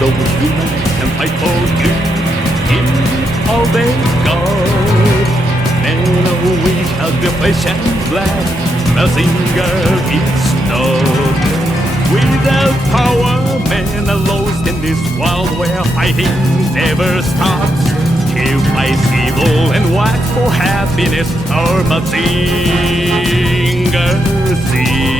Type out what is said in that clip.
those humans can fight for you in all they got. Men we have the flesh and blood, Mazinger is not. Without power, men are lost in this world where fighting never stops. He fights evil and works for happiness, our Mazinger Z.